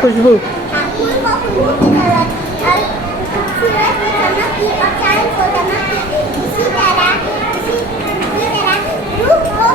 खुशबू फूल को खुशबू की तरह सूरज की चमक की और चांद को दमक की, इसी तरह रूह को